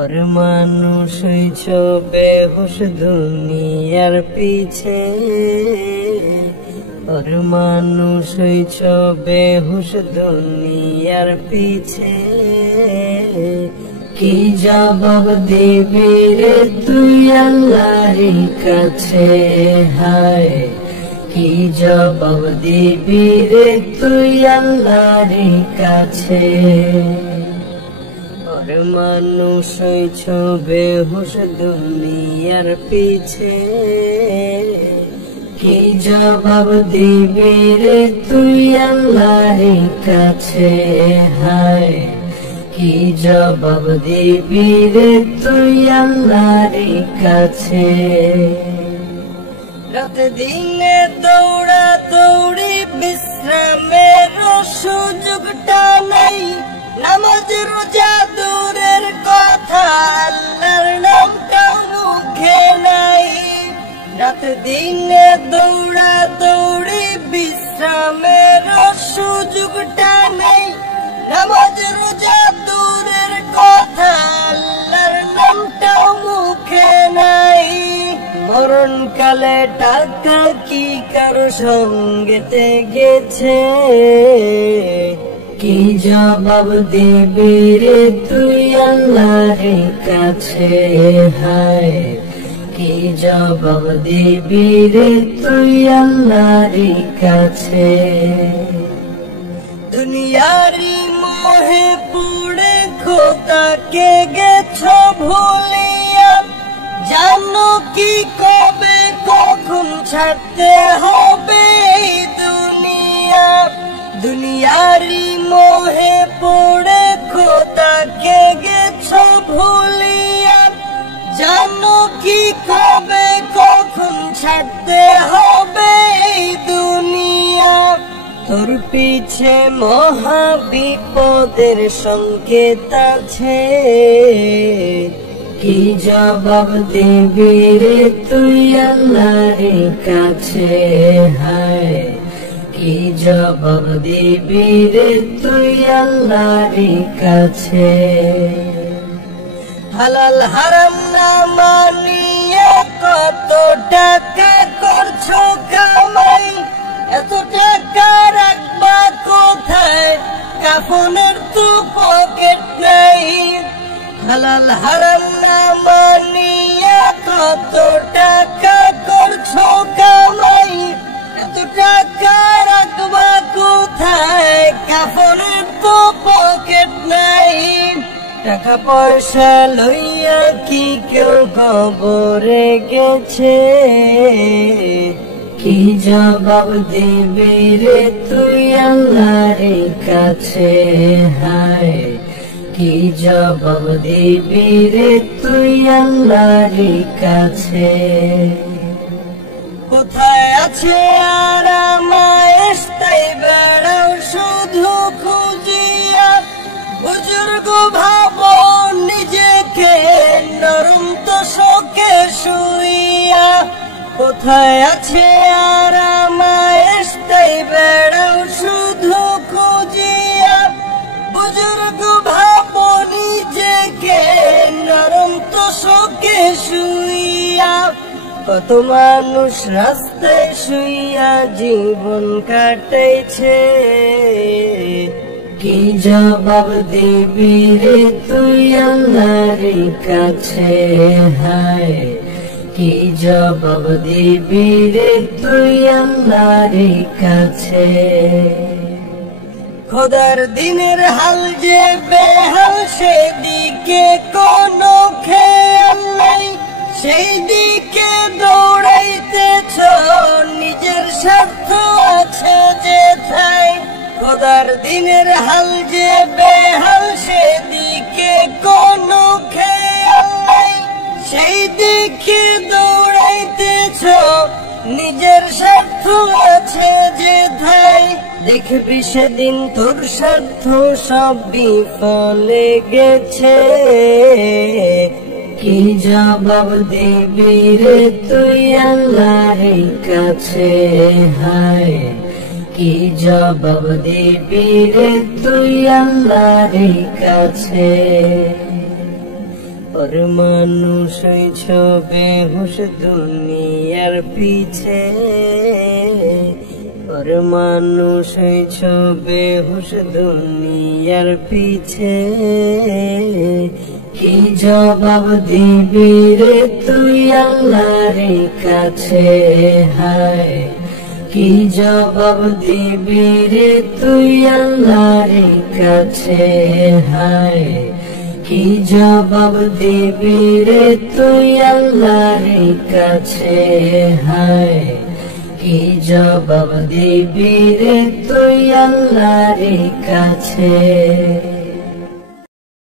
और মানুষ হইছ বেহুশ দুনিয়ার পিছে, और মানুষ হইছ বেহুশ দুনিয়ার পিছে। কি জবাব দিবি রে তুই আল্লাহর কাছে, হায় কি জবাব দিবি রে তুই আল্লাহর কাছে। और মানুষ হইছ বেহুশ দুনিয়ার পিছে, কি জবাব দিবি রে তুই আল্লাহর কাছে, হায় কি জবাব দিবি রে তুই আল্লাহর কাছে। রাত দিনে দৌড়া দৌড়ি বিশ্রামের সুযোগটা নাই, নামাজ রোজা দূরের কথা আল্লাহর নামটা মুখে নাই। রাত দিনে দৌড়া দৌড়ি বিশ্রামের সুযোগটা নেই, নামাজ রোজা দূরের কথা আল্লাহর নামটা মুখে নাই। মরণকালে টাকা কি কারো সঙ্গেতে গেছে, কি জবাব দিবি রে তুই আল্লাহর কাছে, হায় কি জবাব দিবি রে তুই আল্লাহর কাছে। দুনিয়ারি মোহে পুড়ে খোদাকে গেছো ভুলিয়া, জানো কি কবে কখন ছাড়তে হবে এই দুনিয়া। দুনিয়ারি মোহে পড়ে খোদাকে গেছো ভুলিয়া, জানো কি কবে কখন ছাড়তে হবে এই দুনিয়া। তোর পিছে মহা বিপদের সংকেত আছে, কি জবাব দিবি রে তুই আল্লাহর কাছে, হায় কি জবাব দিবি রে তুই আল্লাহর কাছে। হালাল হারাম না মানিয়ে কত টাকা করছো কামাই, এত টাকা রাখবা কোথায়, কাফনের তো পকেট নাই। হালাল হারাম না মানিয়ে কত টাকা করছো কামাই, এত টাকা রাখবা কোথায়, কাফনের তো পকেট নাই। টাকা পয়সা লইয়া কি কেউ কবরে গেছে, কি জবাব দিবি রে তুই আল্লাহর কাছে, হায় কি জবাব দিবি রে তুই আল্লাহর কাছে। কোথায় আছে আরামায়েশ তাই বেড়াও শুধু খুঁজিয়া, বুজুর্গ ভাবো নিজেকে নরম তো শোকে শুইয়া। কোথায় আছে আরামায়েশ তাই বেড়াও শুধু খুঁজিয়া, বুজুর্গ ভাবো নিজেকে নরম তো শোকে শুইয়া। কত মানুষ রাস্তায় শুইয়া জীবন কাটাইছে, কি জবাব দিবি রে তুই আল্লাহর কাছে, হায় কি জবাব দিবি রে তুই আল্লাহর কাছে। খোদার দিনের হাল যে বেহাল সেদিকে কোনো খেয়াল নাই, সেই দিকে দৌড়াইতেছ নিজের স্বার্থ আছে যেথায়। খোদার দিনের হাল যে বেহাল সেদিকে কোনো খেয়াল নাই, সেই দিকে দৌড়াইতেছ নিজের স্বার্থ আছে যেথায়। দেখবি সেদিন তোর স্বার্থ সব বিফলে গেছে, কি জবাব দিবি রে তুই আল্লাহর কাছে, হায় কি জবাব দিবি রে তুই আল্লাহর কাছে। ওর মানুষ হইছ বেহুশ দুনিয়ার পিছে, ওর মানুষ হইছ বেহুশ দুনিয়ার পিছে। কি জবাব দিবি রে তুই আল্লাহর কাছে, হায় কি জবাব দিবি রে তুই আল্লাহর কাছে, হায় কি জবাব দিবি রে তুই আল্লাহর কাছে, হায় কি জবাব দিবি রে তুই আল্লাহর কাছে।